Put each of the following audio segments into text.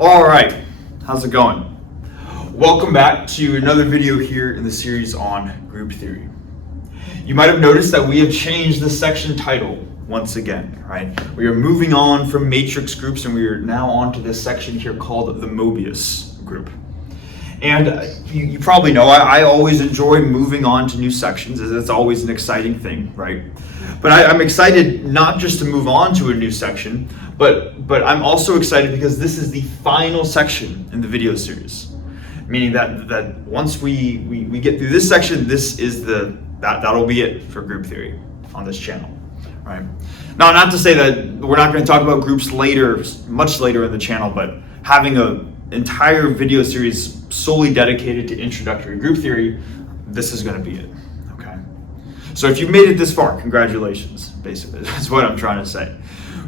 All right, how's it going? Welcome back to another video here in the series on group theory. You might have noticed that we have changed the section title once again, right? We are moving on from matrix groups and we are now on to this section here called the Mobius group. And you probably know I always enjoy moving on to new sections. It's always an exciting thing, right? But I'm excited not just to move on to a new section, but I'm also excited because this is the final section in the video series. Meaning that once we get through this section, this is that'll be it for group theory on this channel, right? Now, not to say that we're not going to talk about groups later, much later in the channel, but having an entire video series solely dedicated to introductory group theory, this is going to be it, okay? So if you've made it this far, congratulations, basically, that's what I'm trying to say.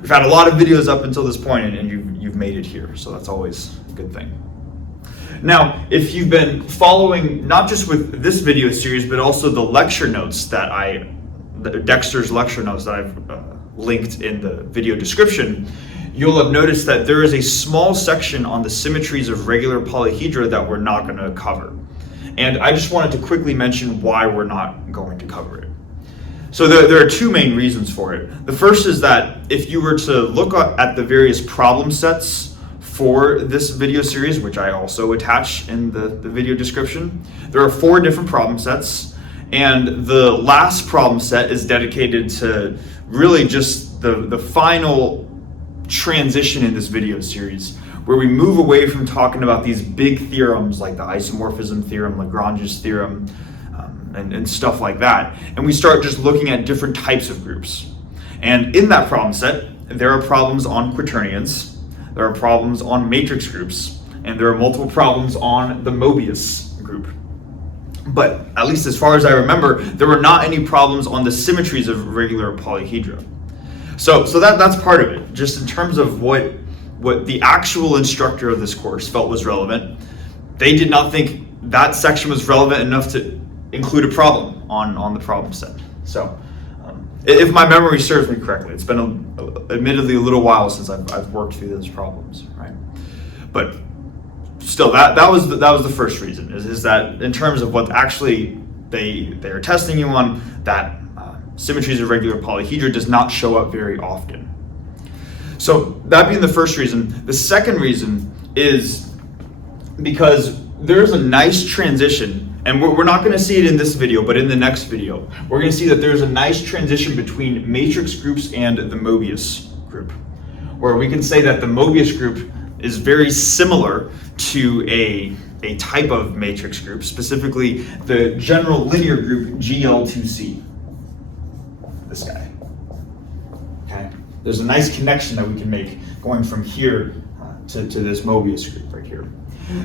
We've had a lot of videos up until this point, and you've made it here, so that's always a good thing. Now, if you've been following, not just with this video series, but also the lecture notes Dexter's lecture notes that I've linked in the video description, you'll have noticed that there is a small section on the symmetries of regular polyhedra that we're not going to cover. And I just wanted to quickly mention why we're not going to cover it. So there are two main reasons for it. The first is that if you were to look at the various problem sets for this video series, which I also attach in the video description, there are 4 different problem sets, and the last problem set is dedicated to really just the final transition in this video series, where we move away from talking about these big theorems like the isomorphism theorem, Lagrange's theorem, and stuff like that, and we start just looking at different types of groups. And in that problem set, there are problems on quaternions, there are problems on matrix groups, and there are multiple problems on the Mobius group. But at least as far as I remember, there were not any problems on the symmetries of regular polyhedra. So that's part of it. Just in terms of what the actual instructor of this course felt was relevant, they did not think that section was relevant enough to include a problem on the problem set. So if my memory serves me correctly, it's been admittedly a little while since I've worked through those problems, right? But still, that was the first reason, is that in terms of what actually they are testing you on, that symmetries of regular polyhedra does not show up very often. So that being the first reason, the second reason is because there's a nice transition, and we're not going to see it in this video, but in the next video, we're going to see that there's a nice transition between matrix groups and the Mobius group, where we can say that the Mobius group is very similar to a type of matrix group, specifically the general linear group GL2C. This guy. Okay. There's a nice connection that we can make going from here to this Mobius group right here.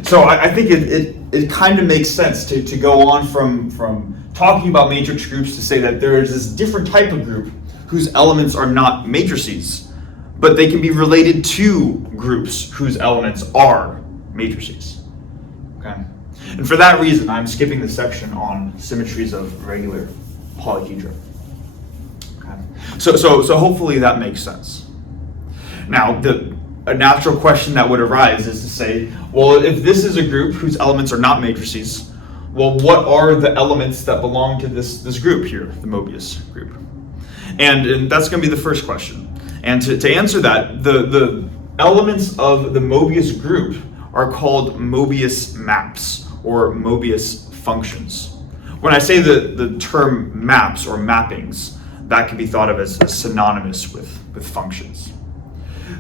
So I think it kind of makes sense to go on from talking about matrix groups to say that there is this different type of group whose elements are not matrices, but they can be related to groups whose elements are matrices. Okay. And for that reason, I'm skipping the section on symmetries of regular polyhedra. So hopefully that makes sense. Now, a natural question that would arise is to say, well, if this is a group whose elements are not matrices, well, what are the elements that belong to this group here, the Mobius group? And that's going to be the first question. And to answer that, the elements of the Mobius group are called Mobius maps or Mobius functions. When I say the term maps or mappings, that can be thought of as synonymous with functions.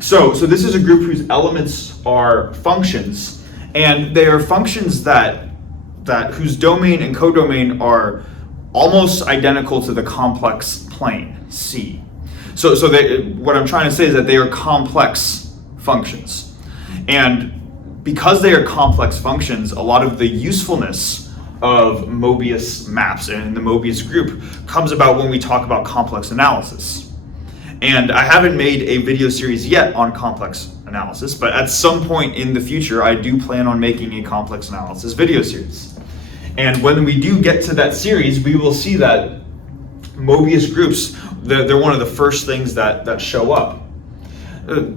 So this is a group whose elements are functions, and they are functions that whose domain and codomain are almost identical to the complex plane C. So what I'm trying to say is that they are complex functions, and because they are complex functions, a lot of the usefulness of Mobius maps and the Mobius group comes about when we talk about complex analysis. And I haven't made a video series yet on complex analysis, but at some point in the future, I do plan on making a complex analysis video series. And when we do get to that series, we will see that Mobius groups, they're one of the first things that show up.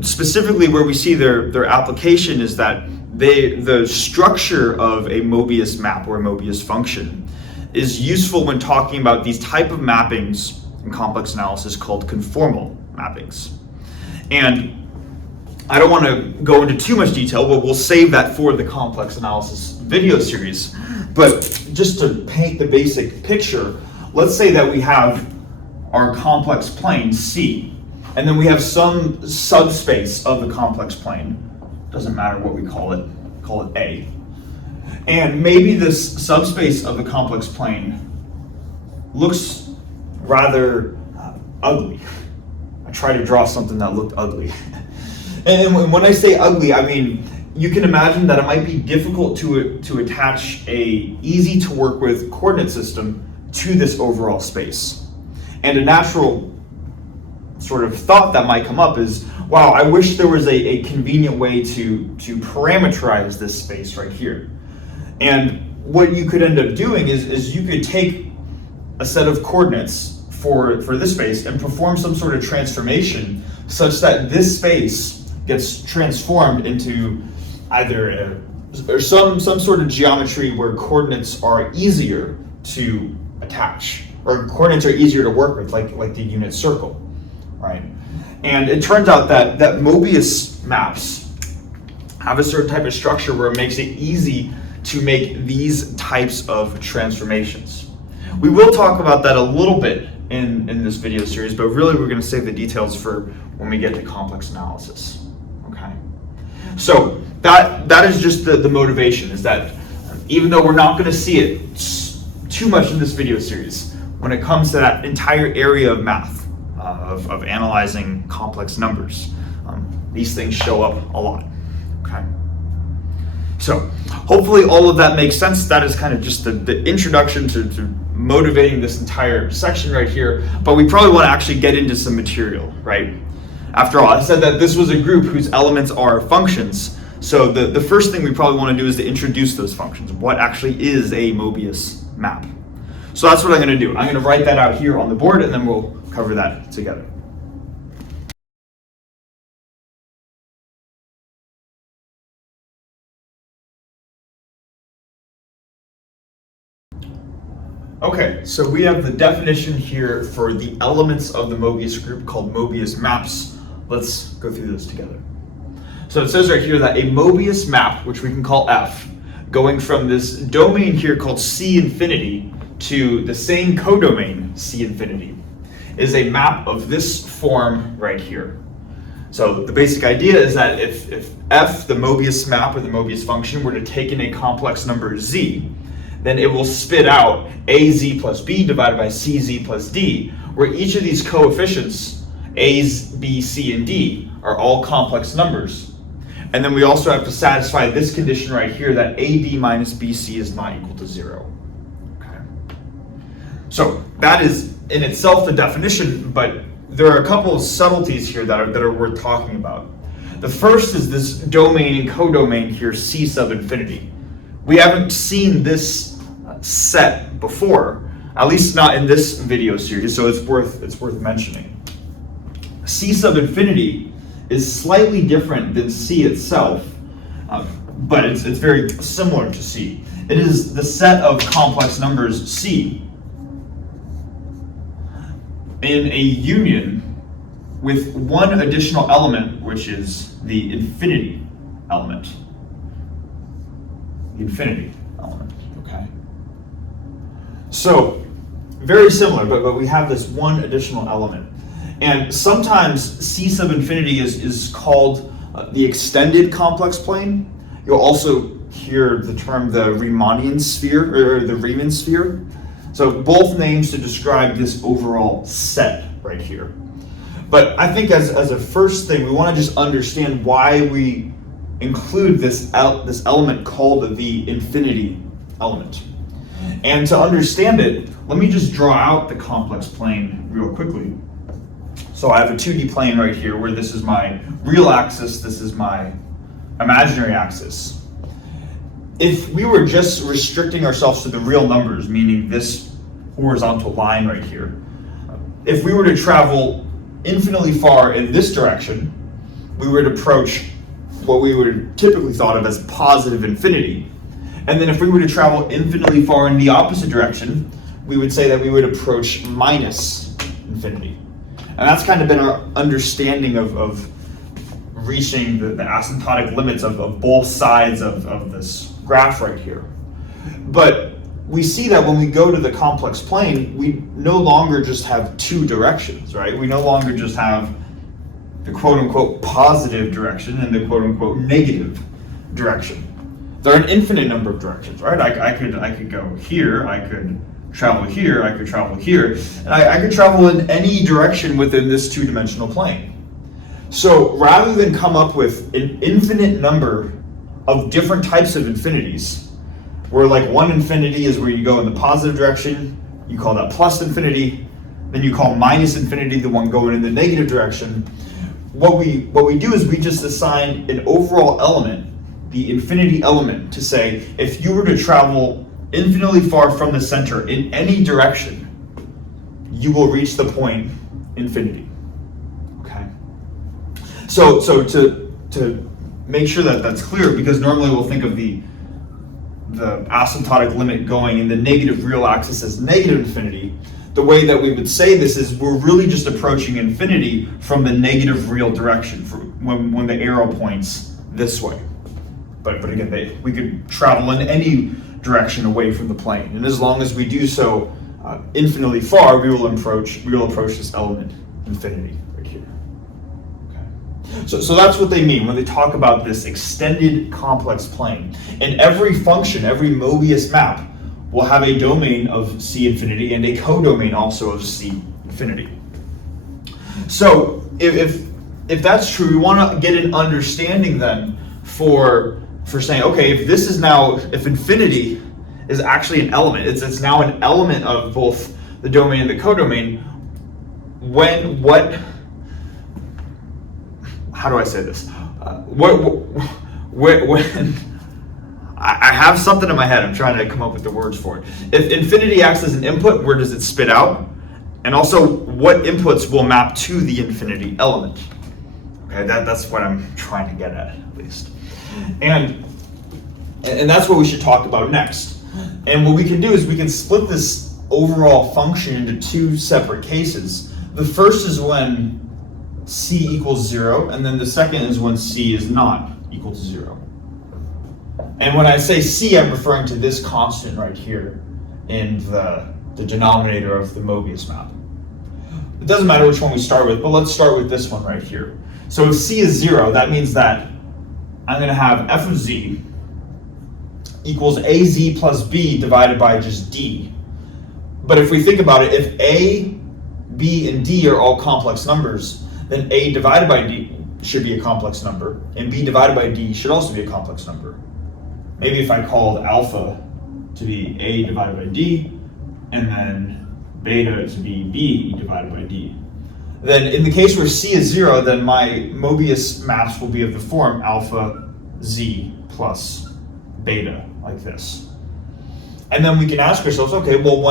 Specifically where we see their application is that the structure of a Mobius map or a Mobius function is useful when talking about these type of mappings in complex analysis called conformal mappings. And I don't want to go into too much detail, but we'll save that for the complex analysis video series. But just to paint the basic picture, let's say that we have our complex plane C, and then we have some subspace of the complex plane. Doesn't matter what we call it A. And maybe this subspace of the complex plane looks rather ugly. I tried to draw something that looked ugly. And when I say ugly, I mean, you can imagine that it might be difficult to attach a easy to work with coordinate system to this overall space. And a natural sort of thought that might come up is, wow, I wish there was a convenient way to parameterize this space right here. And what you could end up doing is you could take a set of coordinates for this space and perform some sort of transformation such that this space gets transformed into either some sort of geometry where coordinates are easier to attach, or coordinates are easier to work with, like the unit circle, right? And it turns out that Mobius maps have a certain type of structure where it makes it easy to make these types of transformations. We will talk about that a little bit in this video series, but really we're going to save the details for when we get to complex analysis. Okay, so that is just the motivation, is that even though we're not going to see it too much in this video series, when it comes to that entire area of math, of analyzing complex numbers, these things show up a lot. Okay, so hopefully all of that makes sense. That is kind of just the introduction to motivating this entire section right here, but we probably want to actually get into some material, right? After all, I said that this was a group whose elements are functions, so the first thing we probably want to do is to introduce those functions. What actually is a Mobius map? So that's what I'm going to do. I'm going to write that out here on the board, and then we'll cover that together. Okay, so we have the definition here for the elements of the Mobius group called Mobius maps. Let's go through this together. So it says right here that a Mobius map, which we can call F, going from this domain here called C infinity to the same codomain C infinity, is a map of this form right here. So the basic idea is that if F, the Mobius map or the Mobius function, were to take in a complex number Z, then it will spit out AZ plus B divided by CZ plus D, where each of these coefficients, A's, B, C, and D, are all complex numbers. And then we also have to satisfy this condition right here that AB minus BC is not equal to 0. Okay. So that is in itself the definition, but there are a couple of subtleties here that are worth talking about. The first is this domain and codomain here, C sub infinity. We haven't seen this set before, at least not in this video series, so it's worth mentioning. C sub infinity is slightly different than C itself, but it's very similar to C. It is the set of complex numbers C in a union with one additional element, which is the infinity element. The infinity element, okay? So, very similar, but we have this one additional element. And sometimes C sub infinity is called the extended complex plane. You'll also hear the term the Riemannian sphere, or the Riemann sphere. So both names to describe this overall set right here. But I think as a first thing, we want to just understand why we include this element called the infinity element. And to understand it, let me just draw out the complex plane real quickly. So I have a 2D plane right here where this is my real axis, this is my imaginary axis. If we were just restricting ourselves to the real numbers, meaning this horizontal line right here, if we were to travel infinitely far in this direction, we would approach what we would have typically thought of as positive infinity. And then if we were to travel infinitely far in the opposite direction, we would say that we would approach minus infinity. And that's kind of been our understanding of reaching the asymptotic limits of both sides of this graph right here. But we see that when we go to the complex plane, we no longer just have two directions, right? We no longer just have the quote-unquote positive direction and the quote-unquote negative direction. There are an infinite number of directions, right? I could go here, I could travel here, I could travel here, and I could travel in any direction within this two-dimensional plane. So rather than come up with an infinite number of different types of infinities, where like one infinity is where you go in the positive direction, you call that plus infinity, then you call minus infinity the one going in the negative direction. What we do is we just assign an overall element, the infinity element, to say if you were to travel infinitely far from the center in any direction, you will reach the point infinity. Okay. So to make sure that that's clear, because normally we'll think of the asymptotic limit going in the negative real axis as negative infinity. The way that we would say this is we're really just approaching infinity from the negative real direction for when the arrow points this way. But again, we could travel in any direction away from the plane, and as long as we do so infinitely far, we will approach this element infinity right here. Okay. So that's what they mean when they talk about this extended complex plane. And every function, every Mobius map, will have a domain of C infinity and a codomain also of C infinity. So if that's true, we want to get an understanding then for saying, okay, if infinity is actually an element, it's now an element of both the domain and the codomain, how do I say this? When I have something in my head, I'm trying to come up with the words for it. If infinity acts as an input, where does it spit out? And also, what inputs will map to the infinity element? Okay, that's what I'm trying to get at least. And that's what we should talk about next. And what we can do is we can split this overall function into two separate cases. The first is when C equals 0, and then the second is when C is not equal to 0. And when I say C, I'm referring to this constant right here in the denominator of the Mobius map. It doesn't matter which one we start with, but let's start with this one right here. So if C is 0, that means that I'm going to have f of z equals az plus b divided by just d. But if we think about it, if a, b, and d are all complex numbers, then a divided by d should be a complex number, and b divided by d should also be a complex number. Maybe if I called alpha to be a divided by d, and then beta to be b divided by d. Then in the case where c is 0, then my Mobius maps will be of the form alpha z plus beta, like this. And then we can ask ourselves, okay, well,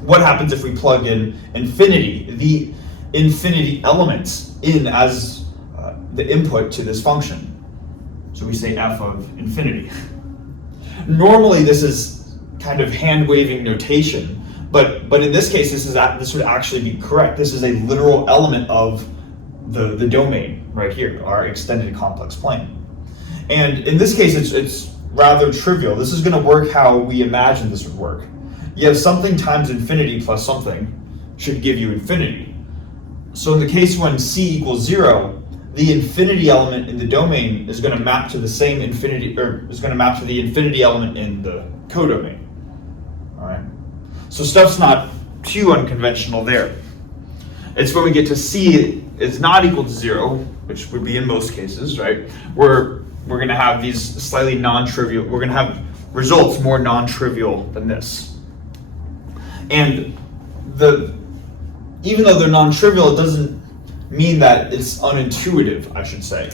what happens if we plug in infinity, the infinity elements, in as the input to this function? So we say f of infinity. Normally this is kind of hand-waving notation, but in this case this would actually be correct. This is a literal element of the domain right here, our extended complex plane. And in this case it's rather trivial. This is going to work how we imagine this would work. You have something times infinity plus something should give you infinity. So in the case when c equals 0, the infinity element in the domain is going to map to the same infinity, or is going to map to the infinity element in the codomain. All right. So stuff's not too unconventional there. It's when we get to c is not equal to 0, which would be in most cases, right? We're going to have these slightly non-trivial. We're going to have results more non-trivial than this. And even though they're non-trivial, it doesn't mean that it's unintuitive, I should say.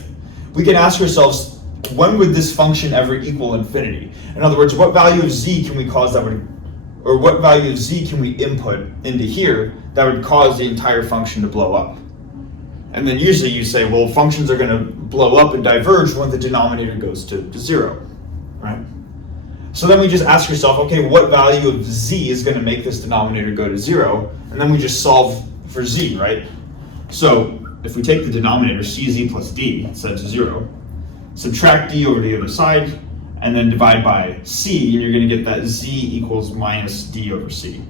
We can ask ourselves, when would this function ever equal infinity? In other words, what value of z can we cause that would, or what value of z can we input into here that would cause the entire function to blow up? And then usually you say, well, functions are going to blow up and diverge when the denominator goes to 0, right? So then we just ask yourself, okay, what value of z is going to make this denominator go to 0? And then we just solve for z, right? So if we take the denominator cz plus d set to 0, subtract d over to the other side, and then divide by c, and you're going to get that z equals minus d over c.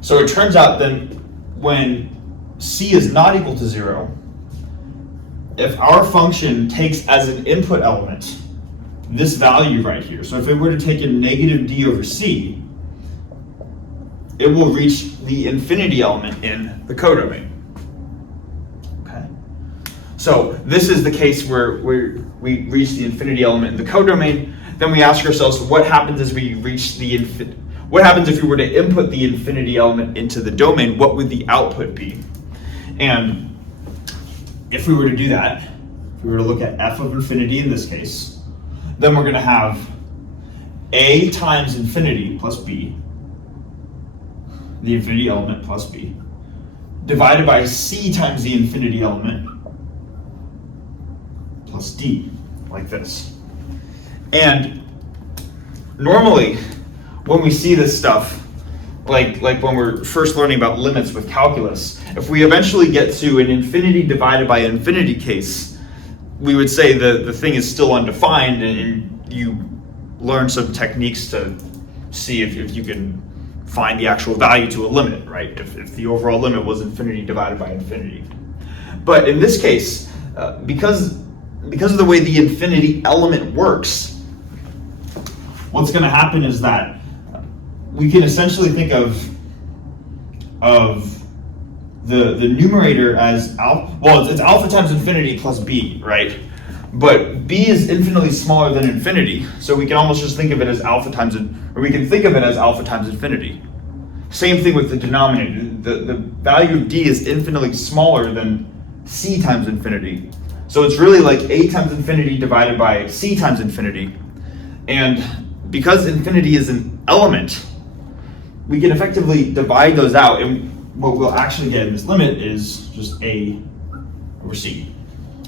So it turns out then when c is not equal to 0, if our function takes as an input element this value right here, so if it were to take a negative d over c, it will reach the infinity element in the codomain. Okay. So this is the case where we reach the infinity element in the codomain. Then we ask ourselves, what happens as we reach the what happens if we were to input the infinity element into the domain? What would the output be? And if we were to do that, if we were to look at f of infinity in this case, then we're going to have a times infinity plus b, the infinity element plus b, divided by c times the infinity element plus d, like this. And normally, when we see this stuff, like when we're first learning about limits with calculus, if we eventually get to an infinity divided by infinity case, we would say the thing is still undefined, and you learn some techniques to see if you can find the actual value to a limit, right? If the overall limit was infinity divided by infinity. But in this case, because of the way the infinity element works, what's going to happen is that we can essentially think of the numerator as alpha. Well, it's alpha times infinity plus b, right? But b is infinitely smaller than infinity, so we can almost just think of it as alpha times, or we can think of it as alpha times infinity. Same thing with the denominator. The value of d is infinitely smaller than c times infinity. So it's really like a times infinity divided by c times infinity. And because infinity is an element, we can effectively divide those out, and what we'll actually get in this limit is just a over c,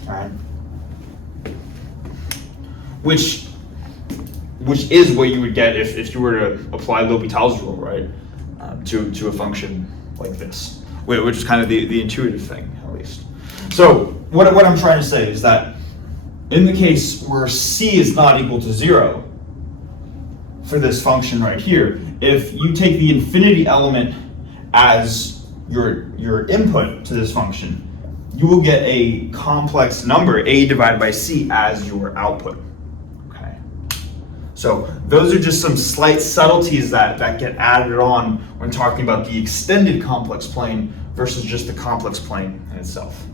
all right? Which is what you would get if you were to apply L'Hopital's rule, right, to a function like this, which is kind of the intuitive thing, at least. So what I'm trying to say is that in the case where c is not equal to 0 for this function right here, if you take the infinity element as your input to this function, you will get a complex number, a divided by c, as your output. Okay. So those are just some slight subtleties that get added on when talking about the extended complex plane versus just the complex plane in itself.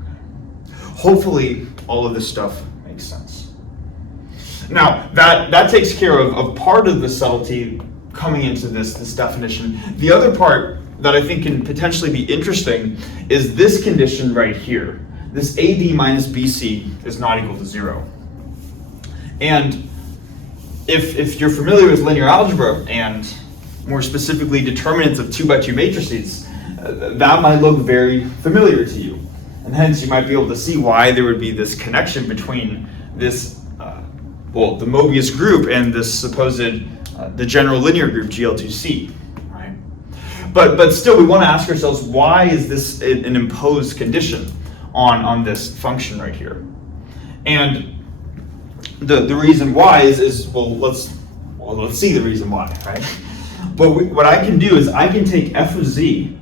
Okay. Hopefully all of this stuff makes sense. Now that takes care of part of the subtlety coming into this definition. The other part that I think can potentially be interesting is this condition right here. This AD minus BC is not equal to 0. And if you're familiar with linear algebra, and more specifically determinants of 2x2 matrices, that might look very familiar to you. And hence you might be able to see why there would be this connection between this, the Mobius group and this supposed, the general linear group GL2C. But still, we want to ask ourselves, why is this an imposed condition on this function right here? And the reason why is let's see the reason why, right? But what I can do is I can take f of z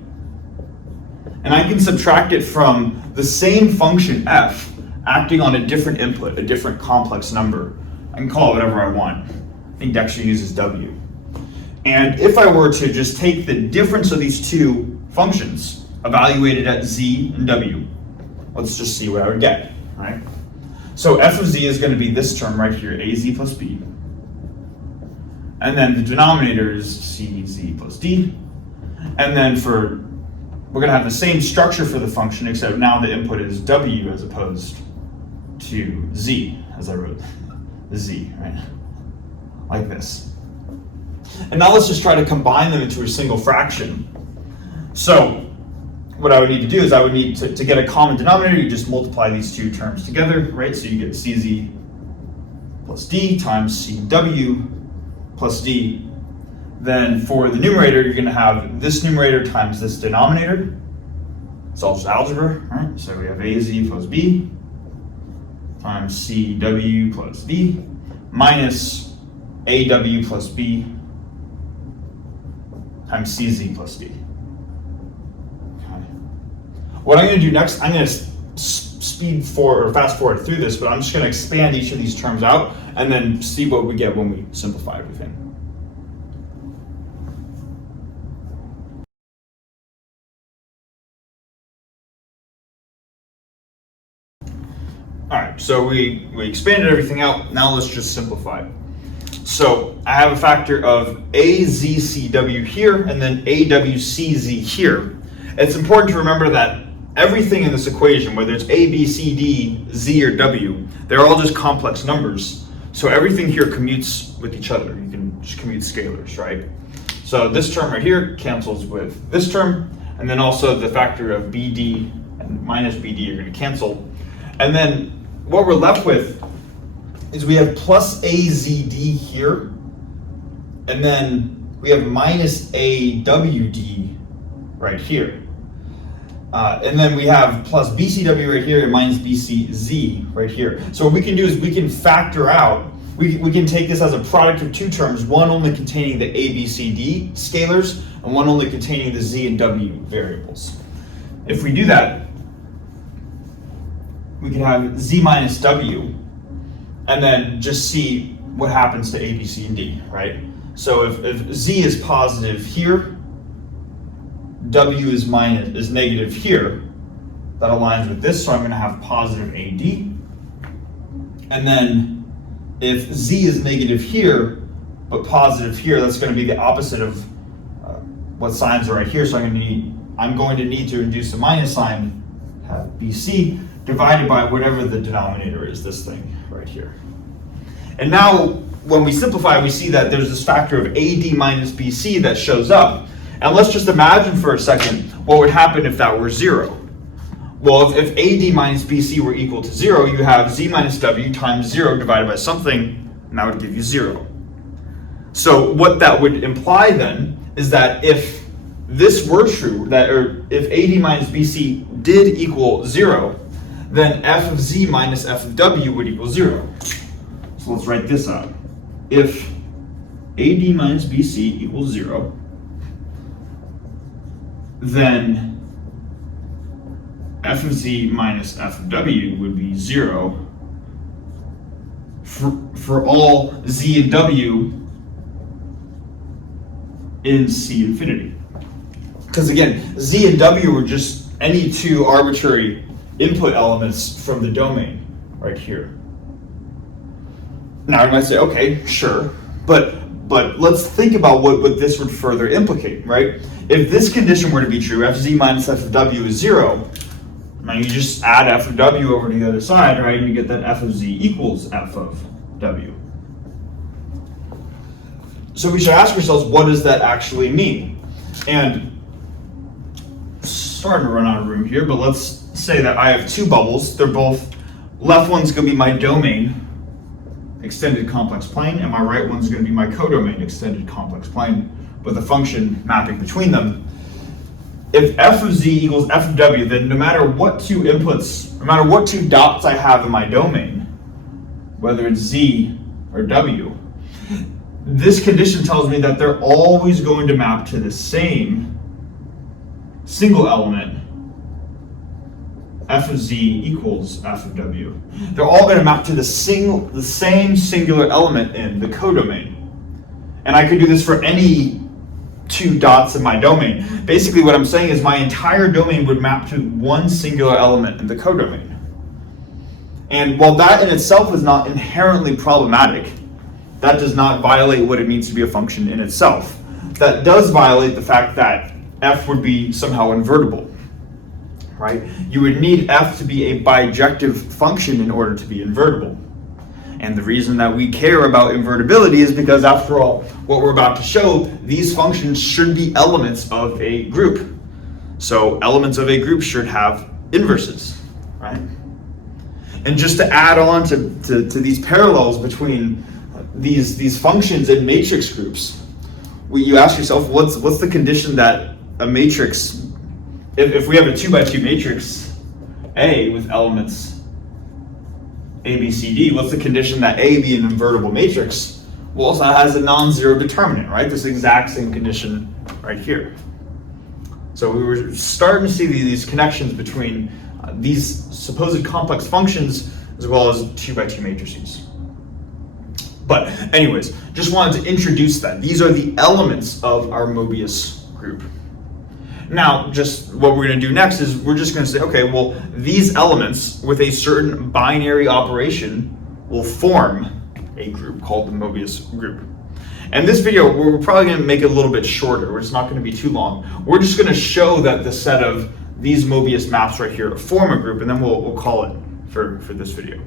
and I can subtract it from the same function f acting on a different input, a different complex number. I can call it whatever I want. I think Dexter uses w. And if I were to just take the difference of these two functions, evaluated at z and w, let's just see what I would get, right? So f of z is going to be this term right here, az plus b. And then the denominator is cz plus d. And then we're going to have the same structure for the function, except now the input is w as opposed to z, as I wrote the z, right? Like this. And now let's just try to combine them into a single fraction. So what I would need to do is I would need to get a common denominator, you just multiply these two terms together, right? So you get CZ plus D times CW plus D. Then for the numerator, you're going to have this numerator times this denominator. It's all just algebra, right? So we have AZ plus B times CW plus D minus AW plus B times CZ plus D. Okay. What I'm going to do next, I'm going to speed forward or fast forward through this, but I'm just going to expand each of these terms out and then see what we get when we simplify everything. All right, so we expanded everything out. Now let's just simplify. So I have a factor of AZCW here and then AWCZ here. It's important to remember that everything in this equation, whether it's A, B, C, D, Z, or W, they're all just complex numbers. So everything here commutes with each other. You can just commute scalars, right? So this term right here cancels with this term, and then also the factor of BD and minus BD are going to cancel. And then what we're left with is we have plus AZD here, and then we have minus AWD right here. And then we have plus BCW right here and minus BCZ right here. So what we can do is we can factor out, we can take this as a product of two terms, one only containing the ABCD scalars and one only containing the Z and W variables. If we do that, we can have Z minus W and then just see what happens to A, B, C, and D, right? So if Z is positive here, W is negative here, that aligns with this, so I'm going to have positive AD. And then if Z is negative here, but positive here, that's going to be the opposite of what signs are right here, so I'm going to need to induce a minus sign, have BC, divided by whatever the denominator is, this thing right here. And now, when we simplify, we see that there's this factor of AD minus BC that shows up. And let's just imagine for a second what would happen if that were 0. Well, if AD minus BC were equal to 0, you have Z minus W times 0 divided by something, and that would give you 0. So what that would imply then is that if this were true, or if AD minus BC did equal 0, then f of Z minus f of W would equal 0. So let's write this out. If AD minus BC equals 0, then f of Z minus f of W would be 0 for all Z and W in C infinity. Because again, Z and W were just any two arbitrary input elements from the domain right here. Now you might say, okay, sure, but let's think about what this would further implicate, right? If this condition were to be true, fz minus f of w is 0, now you just add f of w over to the other side, right? And you get that f of z equals f of w. So we should ask ourselves, what does that actually mean? And starting to run out of room here, but let's say that I have two bubbles. They're both, left one's going to be my domain, extended complex plane, and my right one's going to be my codomain, extended complex plane, with a function mapping between them. If f of z equals f of w, then no matter what two inputs, no matter what two dots I have in my domain, whether it's z or w, this condition tells me that they're always going to map to the same single element, f of z equals f of w. They're all going to map to the same singular element in the codomain. And I could do this for any two dots in my domain. Basically what I'm saying is my entire domain would map to one singular element in the codomain. And while that in itself is not inherently problematic, that does not violate what it means to be a function in itself. That does violate the fact that f would be somehow invertible. Right? You would need f to be a bijective function in order to be invertible. And the reason that we care about invertibility is because, after all, what we're about to show, these functions should be elements of a group. So elements of a group should have inverses, right? And just to add on to these parallels between these functions in matrix groups, you ask yourself, what's the condition that a matrix, if we have a 2 by 2 matrix A with elements A, B, C, D, what's the condition that A be an invertible matrix? Well, it has a non-zero determinant, right? This exact same condition right here. So we were starting to see these connections between these supposed complex functions as well as 2 by 2 matrices. But anyways, just wanted to introduce that. These are the elements of our Mobius group. Now, just what we're going to do next is we're just going to say, okay, well, these elements with a certain binary operation will form a group called the Mobius group. And this video, we're probably going to make it a little bit shorter. It's not going to be too long. We're just going to show that the set of these Mobius maps right here form a group, and then we'll call it for this video.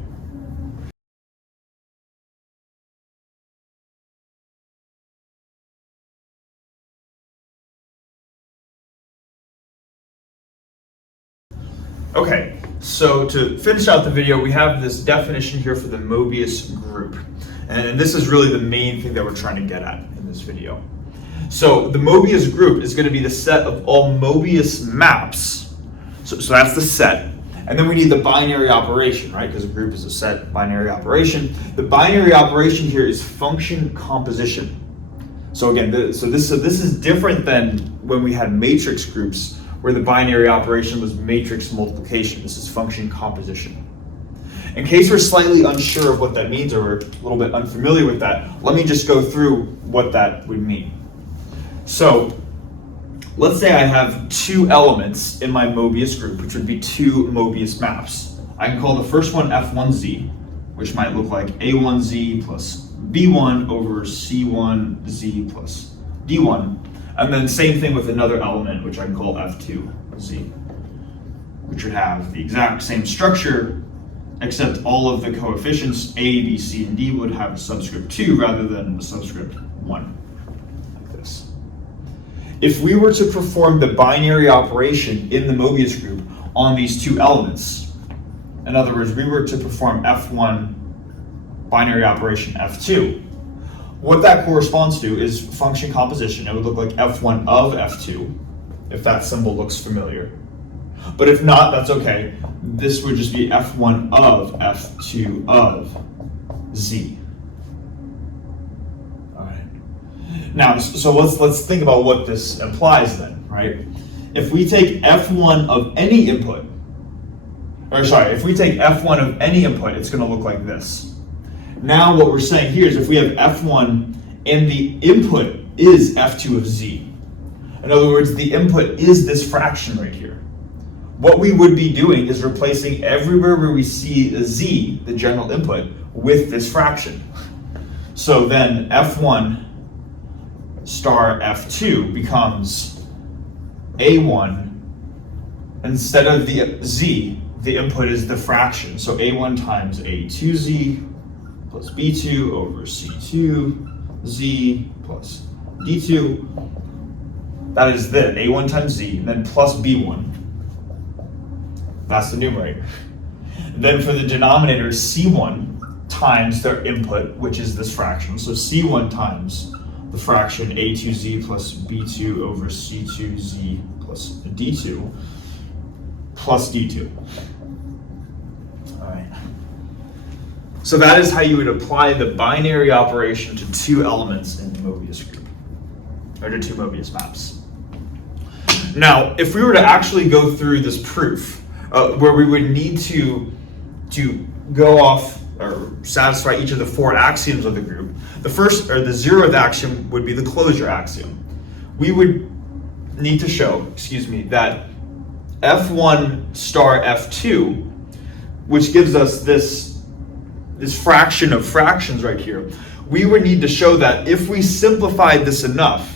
Okay, so to finish out the video, we have this definition here for the Mobius group. And this is really the main thing that we're trying to get at in this video. So the Mobius group is going to be the set of all Mobius maps. So that's the set. And then we need the binary operation, right? Because a group is a set binary operation. The binary operation here is function composition. So again, this is different than when we had matrix groups where the binary operation was matrix multiplication. This is function composition. In case we're slightly unsure of what that means or we're a little bit unfamiliar with that, let me just go through what that would mean. So let's say I have 2 elements in my Mobius group, which would be 2 Mobius maps. I can call the first one F1Z, which might look like A1Z plus B1 over C1Z plus D1. And then same thing with another element, which I can call F2Z, which would have the exact same structure, except all of the coefficients A, B, C, and D would have a subscript 2 rather than a subscript 1, like this. If we were to perform the binary operation in the Mobius group on these 2 elements, in other words, we were to perform F1 binary operation F2, what that corresponds to is function composition. It would look like F1 of F2, if that symbol looks familiar. But if not, that's okay. This would just be F1 of F2 of Z. All right. Now, so let's think about what this implies then, right? If we take F1 of any input, if we take F1 of any input, it's going to look like this. Now what we're saying here is if we have F1 and the input is F2 of Z. In other words, the input is this fraction right here. What we would be doing is replacing everywhere where we see a Z, the general input, with this fraction. So then F1 star F2 becomes A1. Instead of the Z, the input is the fraction. So A1 times A2Z plus B2 over C2Z plus D2. That is the A1 times Z, and then plus B1. That's the numerator. Then for the denominator, C1 times their input, which is this fraction. So C1 times the fraction A2Z plus B2 over C2Z plus D2 plus D2. All right. So that is how you would apply the binary operation to 2 elements in the Mobius group, or to 2 Mobius maps. Now, if we were to actually go through this proof, where we would need to go off or satisfy each of the 4 axioms of the group, the first, or the 0th axiom, would be the closure axiom. We would need to show, that F1 star F2, which gives us this fraction of fractions right here, we would need to show that if we simplified this enough,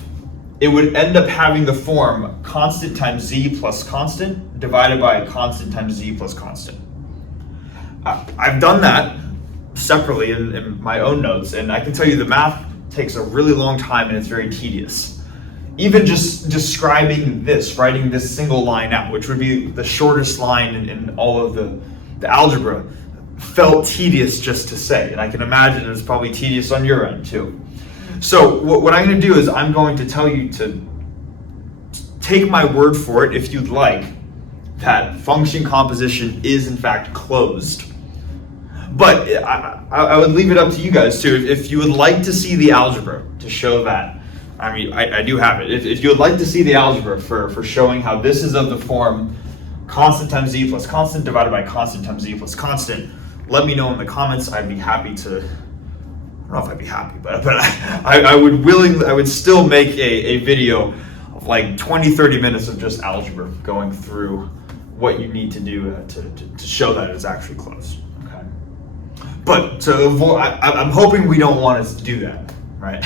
it would end up having the form constant times Z plus constant divided by constant times Z plus constant. I've done that separately in my own notes, and I can tell you the math takes a really long time and it's very tedious. even just describing this, writing this single line out, which would be the shortest line in all of the algebra, felt tedious just to say. And I can imagine it was probably tedious on your end too. So what I'm going to do is I'm going to tell you to take my word for it, if you'd like, that function composition is in fact closed. But I would leave it up to you guys too. If you would like to see the algebra to show that, I mean, I do have it. If you would like to see the algebra for showing how this is of the form constant times z plus constant divided by constant times z plus constant, let me know in the comments. I'd be happy to, I don't know if I'd be happy, but I would still make a video of like 20-30 minutes of just algebra going through what you need to do to show that it's actually closed. Okay. But to avoid, I'm hoping we don't want us to do that, right?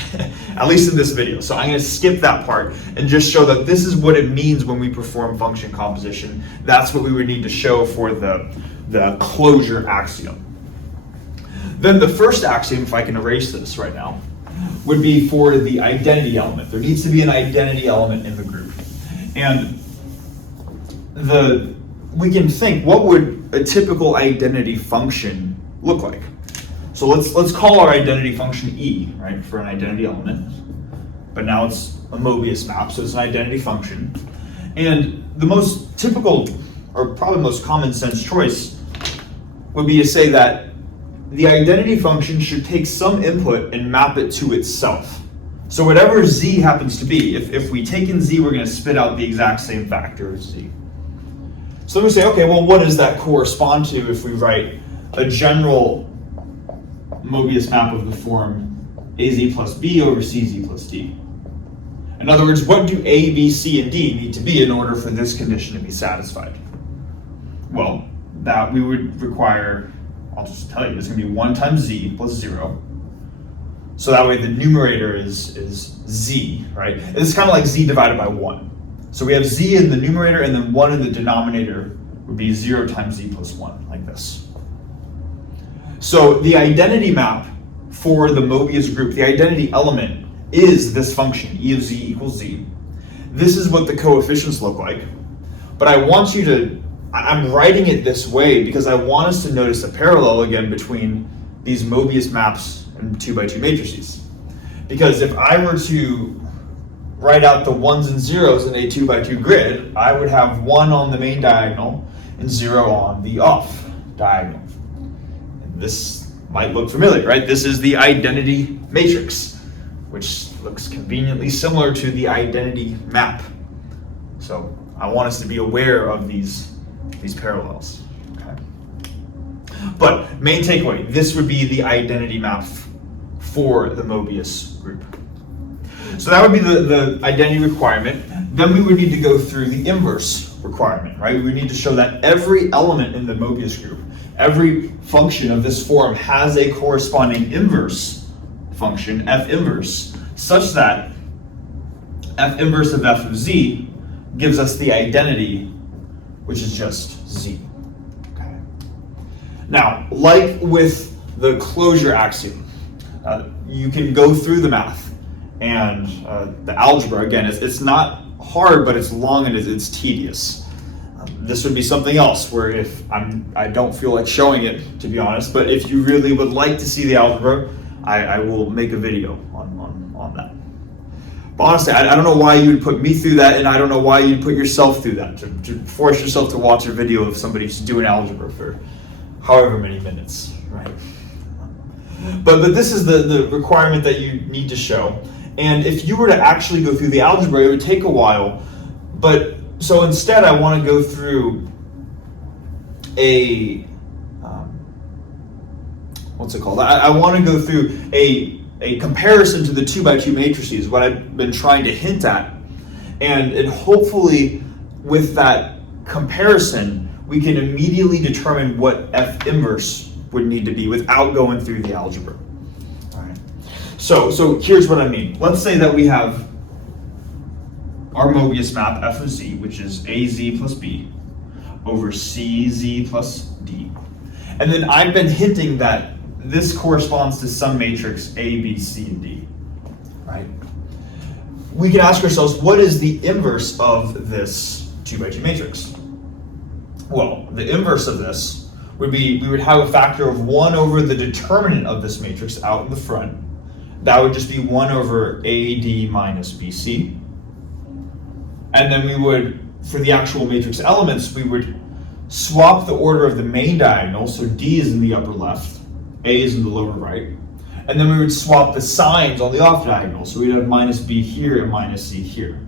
At least in this video. So I'm going to skip that part and just show that this is what it means when we perform function composition. That's what we would need to show for the closure axiom. Then the first axiom, if I can erase this right now, would be for the identity element. There needs to be an identity element in the group. And we can think, what would a typical identity function look like? So let's call our identity function E, right, for an identity element. But now it's a Mobius map, so it's an identity function. And the most typical, or probably most common sense choice would be to say that the identity function should take some input and map it to itself. So whatever z happens to be, if we take in z, we're going to spit out the exact same factor as z. So then we say, okay, well, what does that correspond to if we write a general Mobius map of the form az plus b over cz plus d? In other words, what do a, b, c, and d need to be in order for this condition to be satisfied? Well, that we would require, I'll just tell you, it's going to be 1 times z plus 0. So that way the numerator is z, right? It's kind of like z divided by 1. So we have z in the numerator, and then 1 in the denominator would be 0 times z plus 1, like this. So the identity map for the Mobius group, the identity element, is this function, e of z equals z. This is what the coefficients look like. But I want you to, I'm writing it this way because I want us to notice a parallel again between these Mobius maps and 2x2 matrices. Because if I were to write out the 1s and 0s in a 2x2 grid, I would have 1 on the main diagonal and 0 on the off diagonal. And this might look familiar, right? This is the identity matrix, which looks conveniently similar to the identity map. So I want us to be aware of these parallels. Okay. But main takeaway, this would be the identity map for the Mobius group. So that would be the identity requirement. Then we would need to go through the inverse requirement, right? We would need to show that every element in the Mobius group, every function of this form has a corresponding inverse function, f inverse, such that f inverse of f of z gives us the identity, which is just z. Okay. Now, like with the closure axiom, you can go through the math and the algebra. Again, it's not hard, but it's long and it's tedious. This would be something else where if I don't feel like showing it, to be honest, but if you really would like to see the algebra, I will make a video on that. But honestly, I don't know why you would put me through that, and I don't know why you'd put yourself through that, to force yourself to watch a video of somebody who's doing algebra for however many minutes, right? But this is the requirement that you need to show. And if you were to actually go through the algebra, it would take a while. But so instead, I want to go through a, what's it called? I want to go through a comparison to the 2x2 matrices, what I've been trying to hint at. And hopefully with that comparison, we can immediately determine what f inverse would need to be without going through the algebra. All right. So here's what I mean. Let's say that we have our Mobius map f of z, which is az plus b over cz plus d. And then I've been hinting that this corresponds to some matrix A, B, C, and D, right? we can ask ourselves, what is the inverse of this 2 by 2 matrix? Well, the inverse of this would be, we would have a factor of 1 over the determinant of this matrix out in the front. That would just be 1 over AD minus BC. And then we would, for the actual matrix elements, we would swap the order of the main diagonal, so D is in the upper left, A is in the lower right, and then we would swap the signs on the off diagonal, so we'd have minus B here and minus C here.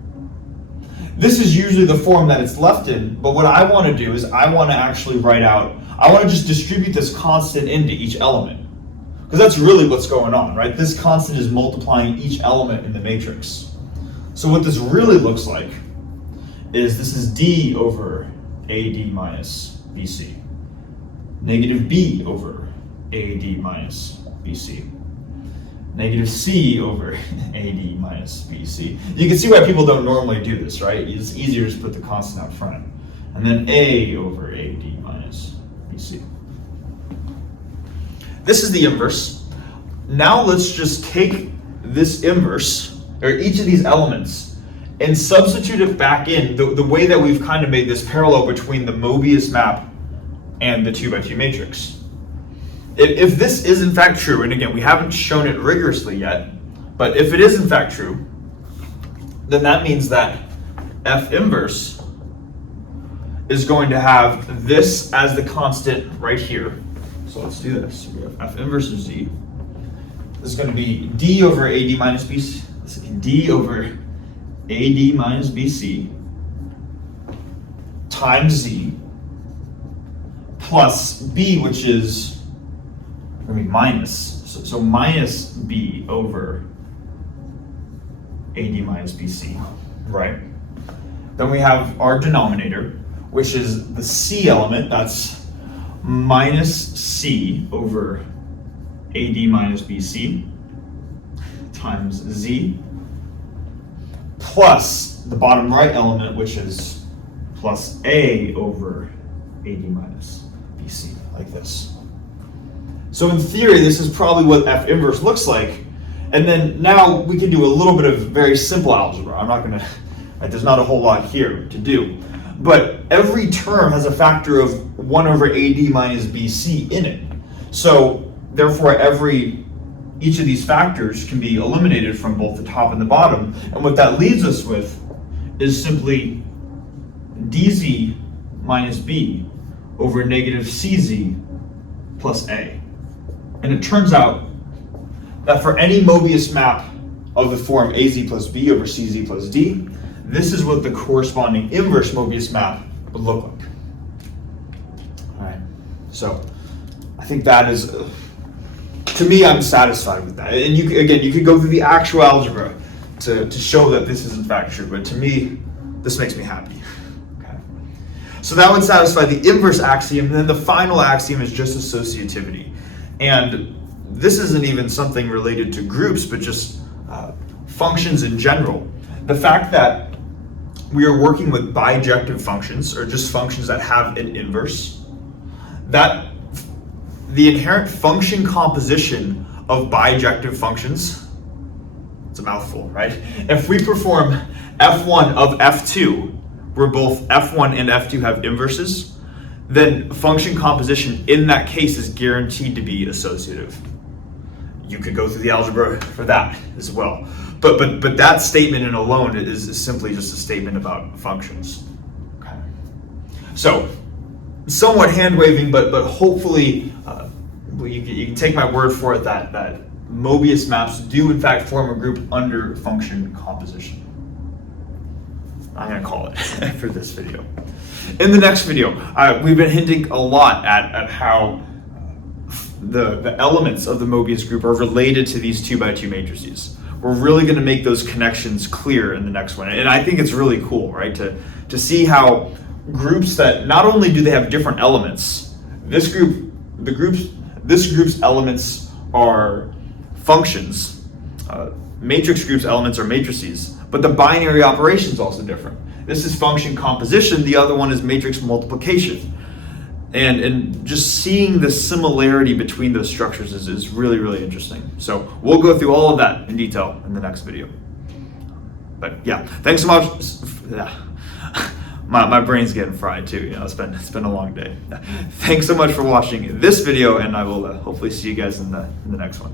This is usually the form that it's left in, but what I want to do is I want to actually write out, I want to just distribute this constant into each element, because that's really what's going on, right? This constant is multiplying each element in the matrix. So what this really looks like is this is D over AD minus BC, negative B over AD minus BC, negative C over AD minus BC. You can see why people don't normally do this, right? It's easier to just put the constant out front. And then A over AD minus BC. This is the inverse. Now let's just take this inverse, or each of these elements, and substitute it back in the way that we've kind of made this parallel between the Mobius map and the 2 by 2 matrix. If this is in fact true, and again, we haven't shown it rigorously yet, but if it is in fact true, then that means that F inverse is going to have this as the constant right here. So let's do this. We have F inverse of Z. This is going to be D over AD minus BC, D over AD minus BC times Z plus B, which is going to be minus, so minus B over AD minus BC, right? Then we have our denominator, which is the C element, that's minus C over AD minus BC times Z, plus the bottom right element, which is plus A over AD minus BC, like this. So in theory, this is probably what F inverse looks like. And then now we can do a little bit of very simple algebra. I'm not gonna, right, there's not a whole lot here to do. But every term has a factor of 1 over AD minus BC in it. So therefore, each of these factors can be eliminated from both the top and the bottom. And what that leaves us with is simply dz minus b over negative cz plus a. And it turns out that for any Mobius map of the form az plus b over cz plus d, this is what the corresponding inverse Mobius map would look like. All right, so I think that is, to me, I'm satisfied with that. And you could go through the actual algebra to show that this is in fact true, but to me, this makes me happy. Okay. So that would satisfy the inverse axiom, and then the final axiom is just associativity. And this isn't even something related to groups, but just functions in general. The fact that we are working with bijective functions, or just functions that have an inverse, that the inherent function composition of bijective functions, it's a mouthful, right? If we perform f1 of f2, where both f1 and f2 have inverses, then function composition in that case is guaranteed to be associative. You could go through the algebra for that as well. But that statement in alone is simply just a statement about functions. Okay. So, somewhat hand-waving, but hopefully you can take my word for it that Mobius maps do in fact form a group under function composition. I'm going to call it for this video. In the next video, we've been hinting a lot at how the elements of the Mobius group are related to these 2x2 matrices. We're really going to make those connections clear in the next one. And I think it's really cool, right, to see how groups that not only do they have different elements, this group's elements are functions, matrix group's elements are matrices, but the binary operation is also different. This is function composition, the other one is matrix multiplication. And just seeing the similarity between those structures is really, really interesting. So we'll go through all of that in detail in the next video. But yeah, thanks so much. Yeah. My brain's getting fried too. It's been a long day. Thanks so much for watching this video, and I will hopefully see you guys in the next one.